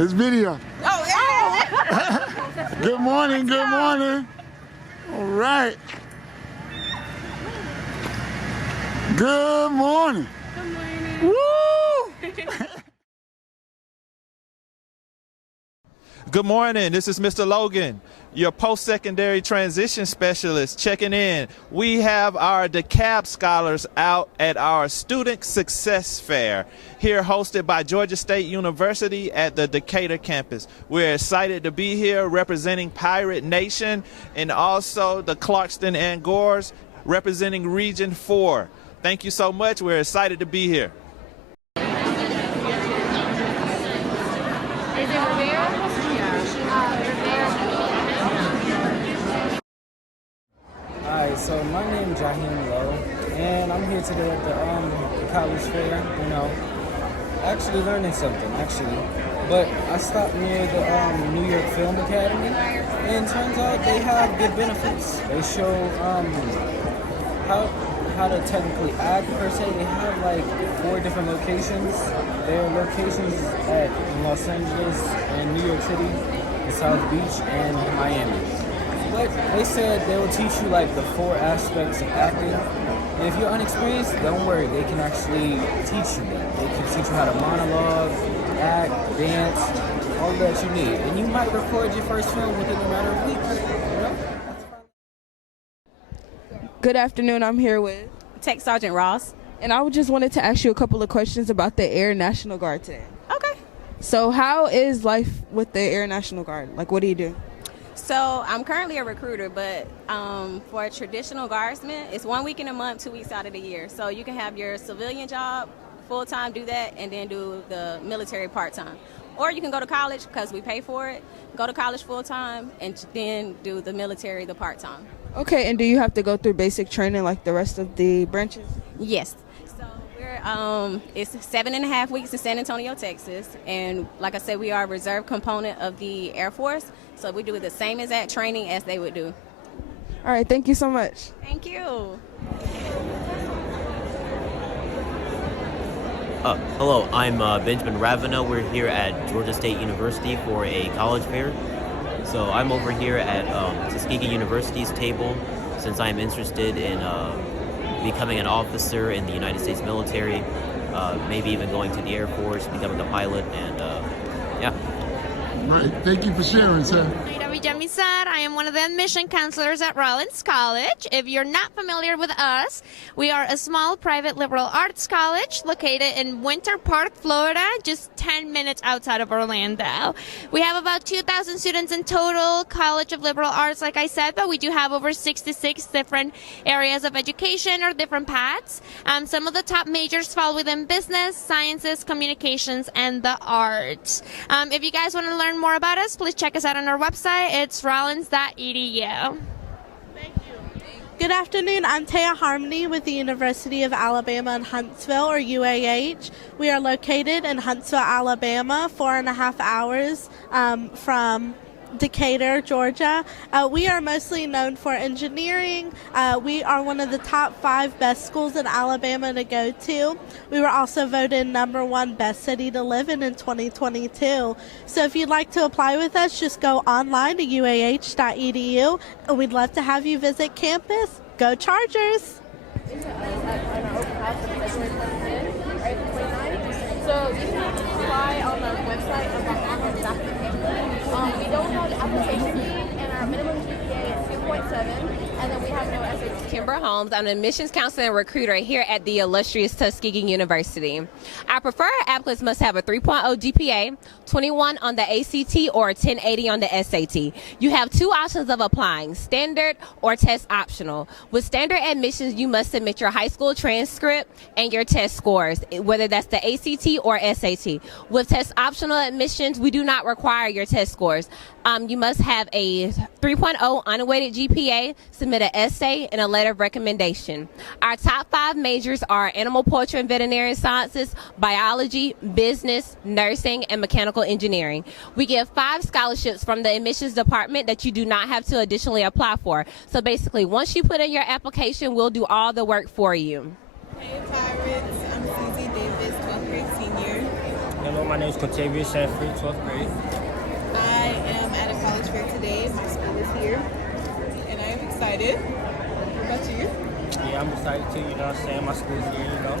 It's video. Oh, yeah. Good morning, good morning. All right. Good morning. Good morning. Woo! Good morning, this is Mr. Logan, your post-secondary transition specialist checking in. We have our DeKalb scholars out at our Student Success Fair here hosted by Georgia State University at the Decatur campus. We're excited to be here representing Pirate Nation and also the Clarkston Angors representing Region 4. Thank you so much. We're excited to be here. Is it Rivera? Hi, so my name is Jaheim Lowe, and I'm here today at the college fair, actually learning something, But I stopped near the New York Film Academy, and it turns out they have good benefits. They show how to technically act, per se. They have like 4 different locations. There are locations at Los Angeles and New York City, the South Beach, and Miami. But they said they will teach you like the 4 aspects of acting. And if you're unexperienced, don't worry, they can actually teach you that. They can teach you how to monologue, act, dance, all that you need. And you might record your first film within a matter of weeks. Good afternoon, I'm here with Tech Sergeant Ross. and I just wanted to ask you a couple of questions about the Air National Guard today. Okay. So how is life with the Air National Guard? Like, what do you do? So I'm currently a recruiter, but for a traditional guardsman, it's 1 week in a month, 2 weeks out of the year. So you can have your civilian job full-time, do that, and then do the military part-time. Or you can go to college, because we pay for it, go to college full-time, and then do the military the part-time. Okay, and do you have to go through basic training like the rest of the branches? Yes. So it's 7.5 weeks in San Antonio, Texas, and like I said, we are a reserve component of the Air Force, so we do the same exact training as they would do. All right, thank you so much. Thank you. Hello, I'm Benjamin Ravenel. We're here at Georgia State University for a college fair. So I'm over here at Tuskegee University's table since I'm interested in becoming an officer in the United States military, maybe even going to the Air Force, becoming a pilot, and yeah. Right. Thank you for sharing, sir. I am one of the admission counselors at Rollins College. If you're not familiar with us, we are a small private liberal arts college located in Winter Park, Florida, just 10 minutes outside of Orlando. We have about 2,000 students in total, College of Liberal Arts, like I said, but we do have over 66 different areas of education or different paths. Some of the top majors fall within business, sciences, communications, and the arts. If you guys want to learn more about us, please check us out on our website. It's rollins.edu. Good afternoon, I'm Taya Harmony with the University of Alabama in Huntsville, or UAH. We are located in Huntsville, Alabama, 4.5 hours from Decatur, Georgia. We are mostly known for engineering. We are one of the top 5 best schools in Alabama to go to. We were also voted #1 best city to live in 2022. So if you'd like to apply with us, just go online to uah.edu, and we'd love to have you visit campus. Go Chargers! So you can apply on the website of our we don't have the application fee, and our minimum GPA is 2.7, and then we have no SAT. Kimber Holmes. I'm an admissions counselor and recruiter here at the illustrious Tuskegee University. Our preferred applicants must have a 3.0 GPA, 21 on the ACT, or a 1080 on the SAT. You have 2 options of applying, standard or test optional. With standard admissions, you must submit your high school transcript and your test scores, whether that's the ACT or SAT. With test optional admissions, we do not require your test scores. You must have a 3.0 unweighted GPA, submit an essay, and a letter of recommendation. Our top 5 majors are animal, poultry, and veterinary sciences, biology, business, nursing, and mechanical engineering. We give 5 scholarships from the admissions department that you do not have to additionally apply for. So basically, once you put in your application, we'll do all the work for you. Hey Pirates, I'm Susie Davis, 12th grade senior. Hello, my name is Quatavius Sanford, 12th grade. I am at a college fair today. My school is here, and I am excited. What about you? Yeah, I'm excited too, you know what I'm saying? My school's here, you know.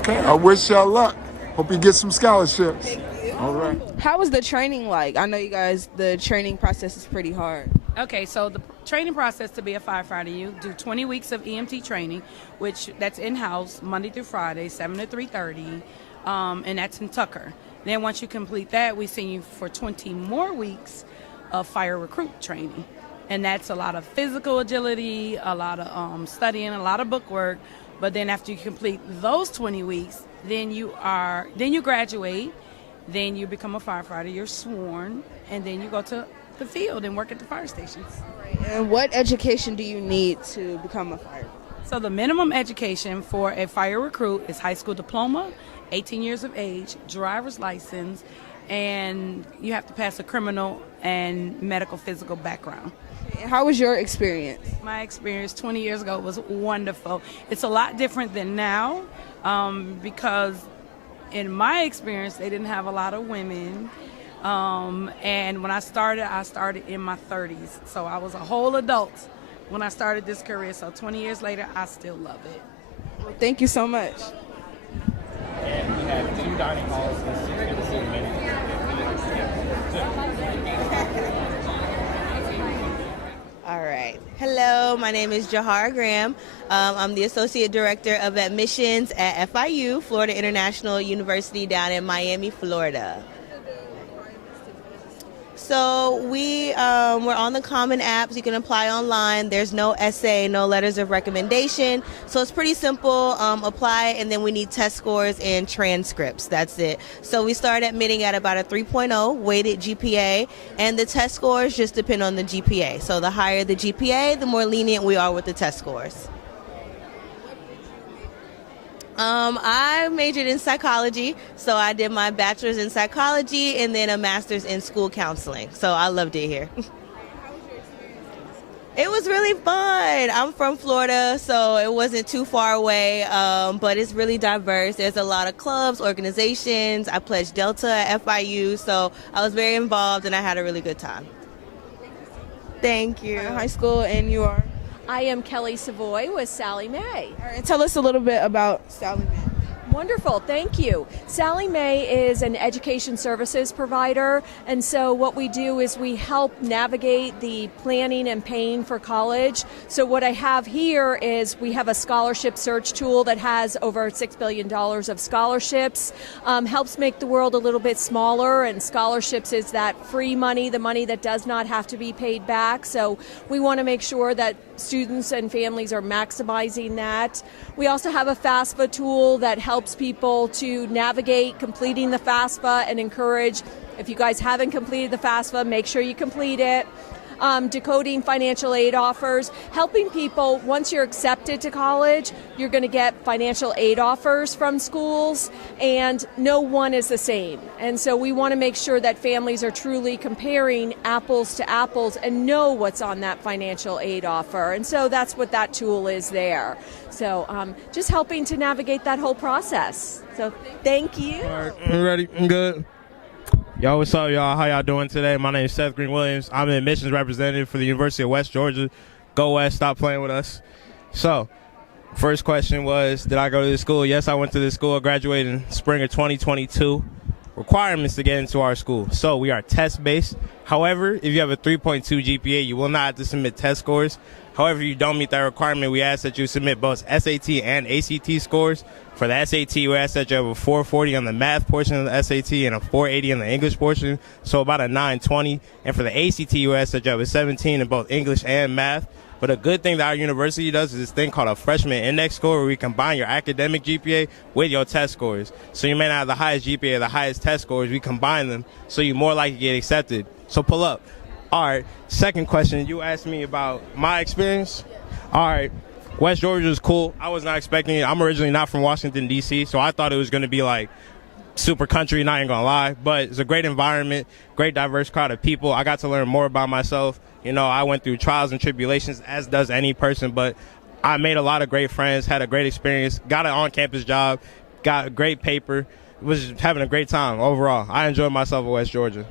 Okay, I wish y'all luck. Hope you get some scholarships. Thank you. All right. How was the training like? I know you guys, the training process is pretty hard. Okay, so the training process to be a firefighter, you do 20 weeks of EMT training, which that's in-house Monday through Friday, 7 to 3:30, and that's in Tucker. Then once you complete that, we send you for 20 more weeks of fire recruit training. And that's a lot of physical agility, a lot of studying, a lot of book work. But then after you complete those 20 weeks, then you graduate, then you become a firefighter, you're sworn, and then you go to the field and work at the fire stations. And what education do you need to become a firefighter? So the minimum education for a fire recruit is high school diploma, 18 years of age, driver's license, and you have to pass a criminal and medical physical background. How was your experience? My experience 20 years ago was wonderful. It's a lot different than now because in my experience, they didn't have a lot of women. And when I started in my 30s. So I was a whole adult when I started this career. So 20 years later, I still love it. Well, thank you so much. And we have 2 dining halls and 6 different amenities. All right. Hello, my name is Jahar Graham. I'm the Associate Director of Admissions at FIU, Florida International University down in Miami, Florida. So we're on the Common apps. You can apply online. There's no essay, no letters of recommendation. So it's pretty simple. Apply, and then we need test scores and transcripts. That's it. So we start admitting at about a 3.0 weighted GPA, and the test scores just depend on the GPA. So the higher the GPA, the more lenient we are with the test scores. I majored in psychology, so I did my bachelor's in psychology and then a master's in school counseling. So I loved it here. It was really fun. I'm from Florida, so it wasn't too far away, but it's really diverse. There's a lot of clubs, organizations. I pledged Delta at FIU, so I was very involved and I had a really good time. Thank you. High school, and you are? I am Kelly Savoy with Sally Mae. All right, tell us a little bit about Sally Mae. Wonderful, thank you. Sally Mae is an education services provider, and so what we do is we help navigate the planning and paying for college. So what I have here is we have a scholarship search tool that has over $6 billion of scholarships, helps make the world a little bit smaller, and scholarships is that free money, the money that does not have to be paid back. So we want to make sure that students and families are maximizing that. We also have a FAFSA tool that helps people to navigate completing the FAFSA and encourage, if you guys haven't completed the FAFSA, make sure you complete it. Decoding financial aid offers, helping people, once you're accepted to college, you're going to get financial aid offers from schools, and no one is the same. And so we want to make sure that families are truly comparing apples to apples and know what's on that financial aid offer. And so that's what that tool is there. So just helping to navigate that whole process. So thank you. All right, you ready? I'm good. Yo, what's up, y'all? How y'all doing today? My name is Seth Green Williams. I'm an admissions representative for the University of West Georgia. Go West, stop playing with us. So, first question was, did I go to this school? Yes, I went to this school. I graduated in spring of 2022. Requirements to get into our school. So, we are test-based. However, if you have a 3.2 GPA, you will not have to submit test scores. However, if you don't meet that requirement, we ask that you submit both SAT and ACT scores. For the SAT, we ask that you have a 440 on the math portion of the SAT and a 480 on the English portion, so about a 920. And for the ACT, we ask that you have a 17 in both English and math. But a good thing that our university does is this thing called a freshman index score, where we combine your academic GPA with your test scores. So you may not have the highest GPA or the highest test scores. We combine them so you're more likely to get accepted. So pull up. All right, second question, you asked me about my experience. All right, West Georgia is cool. I was not expecting it. I'm originally not from Washington, D.C., so I thought it was going to be like super country, not even going to lie. But it's a great environment, great diverse crowd of people. I got to learn more about myself. You know, I went through trials and tribulations, as does any person, but I made a lot of great friends, had a great experience, got an on-campus job, got a great paper, was just having a great time overall. I enjoyed myself at West Georgia.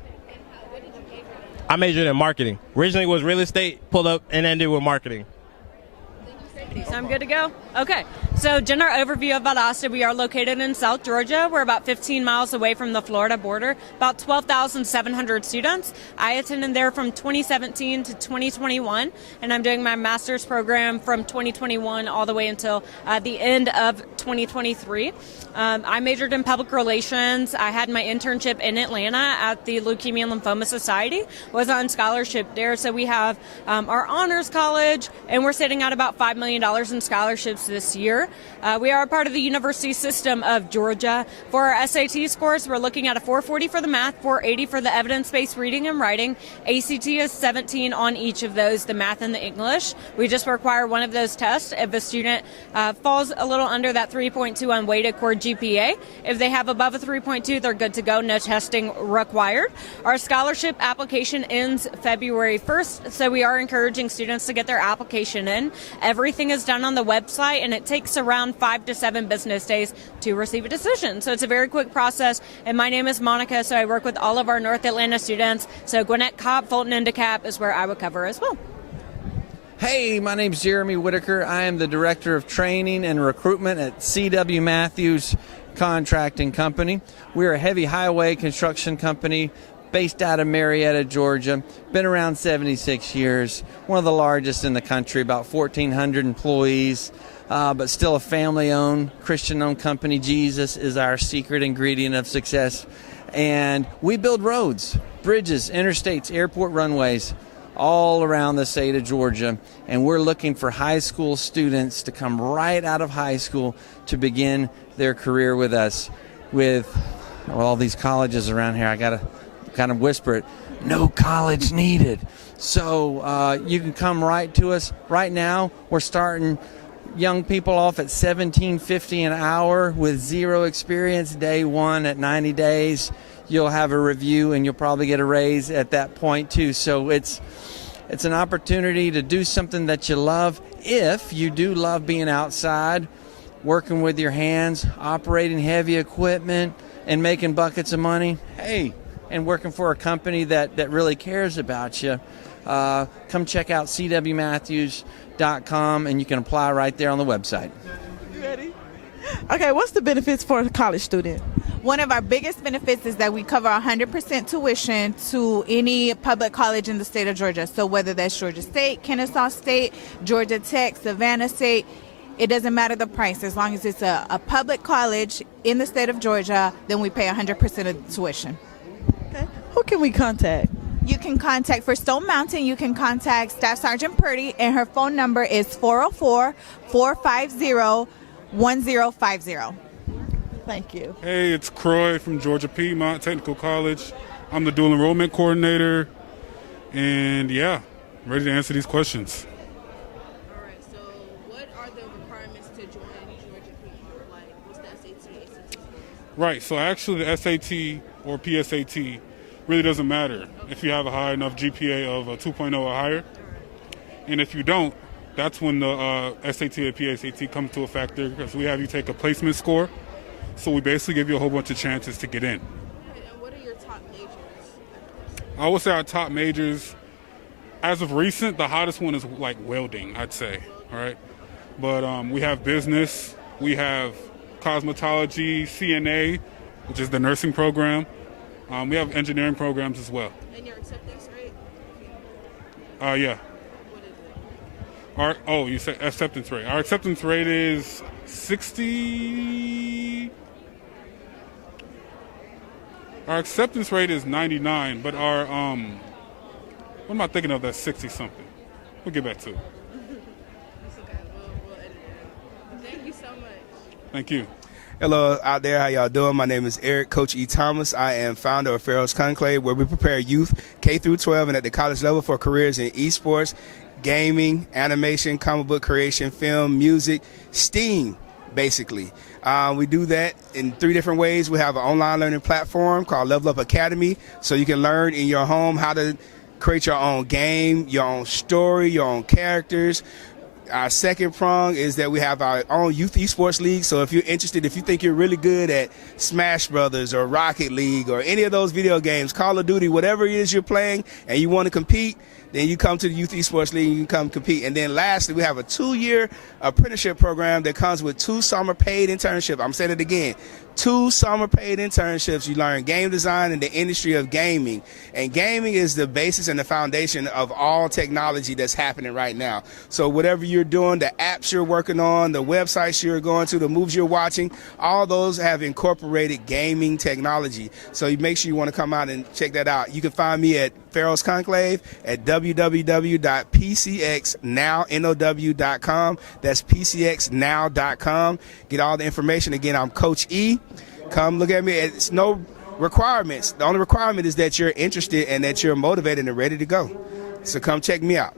I majored in marketing. Originally was real estate, pulled up and ended with marketing. So I'm good to go? Okay. So general overview of Valdosta. We are located in South Georgia. We're about 15 miles away from the Florida border, about 12,700 students. I attended there from 2017 to 2021, and I'm doing my master's program from 2021 all the way until the end of 2023. I majored in public relations. I had my internship in Atlanta at the Leukemia and Lymphoma Society. Was on scholarship there. So we have our honors college, and we're sitting at about $5 million in scholarships this year. We are a part of the University System of Georgia. For our SAT scores, we're looking at a 440 for the math, 480 for the evidence-based reading and writing. ACT is 17 on each of those, the math and the English. We just require one of those tests if a student falls a little under that 3.2 on weighted core GPA. If they have above a 3.2, they're good to go. No testing required. Our scholarship application ends February 1st, so we are encouraging students to get their application in. Everything is done on the website, and it takes around 5 to 7 business days to receive a decision. So it's a very quick process. And my name is Monica, so I work with all of our North Atlanta students. So Gwinnett, Cobb, Fulton, and DeKalb is where I would cover as well. Hey, my name's Jeremy Whitaker. I am the Director of Training and Recruitment at C.W. Matthews Contracting Company. We're a heavy highway construction company based out of Marietta, Georgia. Been around 76 years. One of the largest in the country, about 1,400 employees, but still a family-owned, Christian-owned company. Jesus is our secret ingredient of success. And we build roads, bridges, interstates, airport runways, all around the state of Georgia. And we're looking for high school students to come right out of high school to begin their career with us. With all these colleges around here, I got to kind of whisper it, no college needed. So you can come right to us. Right now, we're starting young people off at $17.50 an hour with zero experience. Day one at 90 days, you'll have a review and you'll probably get a raise at that point too. So it's an opportunity to do something that you love. If you do love being outside, working with your hands, operating heavy equipment, and making buckets of money, hey, and working for a company that really cares about you, come check out cwmatthews.com, and you can apply right there on the website. You ready? Okay, what's the benefits for a college student? One of our biggest benefits is that we cover 100% tuition to any public college in the state of Georgia. So whether that's Georgia State, Kennesaw State, Georgia Tech, Savannah State, it doesn't matter the price. As long as it's a public college in the state of Georgia, then we pay 100% of the tuition. Okay. Who can we contact? You can contact, for Stone Mountain, you can contact Staff Sergeant Purdy, and her phone number is 404-450-1050. Thank you. Hey, it's Croy from Georgia Piedmont Technical College. I'm the dual enrollment coordinator, and yeah, I'm ready to answer these questions. All right, so what are the requirements to join Georgia Piedmont? Like, what's the SAT, ACT? Right, so actually the SAT or PSAT really doesn't matter if you have a high enough GPA of a 2.0 or higher. And if you don't, that's when the SAT or PSAT comes to a factor, because we have you take a placement score. So we basically give you a whole bunch of chances to get in. And what are your top majors? I would say our top majors, as of recent, the hottest one is like welding, I'd say, all right? But we have business, we have cosmetology, CNA, which is the nursing program. We have engineering programs as well. And your acceptance rate? Yeah. What is it? You said acceptance rate. Our acceptance rate is 60. Our acceptance rate is 99, but our what am I thinking of? That's 60 something. We'll get back to it. It's okay. We'll edit it. Thank you so much. Thank you. Hello out there, how y'all doing? My name is Eric, Coach E. Thomas. I am founder of Pharaoh's Conclave, where we prepare youth K through 12 and at the college level for careers in esports, gaming, animation, comic book creation, film, music, STEAM, basically. We do that in 3 different ways. We have an online learning platform called Level Up Academy, so you can learn in your home how to create your own game, your own story, your own characters. Our second prong is that we have our own youth esports league. So if you're interested, if you think you're really good at Smash Brothers or Rocket League or any of those video games, Call of Duty, whatever it is you're playing, and you want to compete, then you come to the Youth Esports League and you can come compete. And then lastly, we have a 2-year apprenticeship program that comes with 2 summer paid internships. I'm saying it again. 2 summer paid internships. You learn game design in the industry of gaming. And gaming is the basis and the foundation of all technology that's happening right now. So whatever you're doing, the apps you're working on, the websites you're going to, the movies you're watching, all those have incorporated gaming technology. So you make sure you want to come out and check that out. You can find me at Pharaoh's Conclave at www.pcxnow.com. That's pcxnow.com. Get all the information. Again, I'm Coach E. Come look at me. It's no requirements. The only requirement is that you're interested and that you're motivated and ready to go. So come check me out.